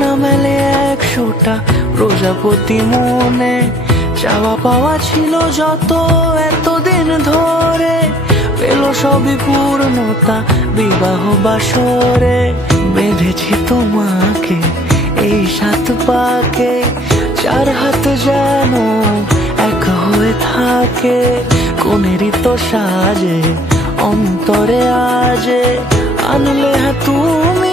না মেলে 100টা প্রজাপতি মনে, চাওয়া পাওয়া ছিল যত এতদিন ধরে, পেল সবই পূর্ণতা বিবাহ বাসরে। বেঁধেছি তোমাকে এই 7 পাকে, 4 হাত যেন এক হয়ে থাকে, কোনেরই তো সাজে অন্তরে আজে আনলে তুমি।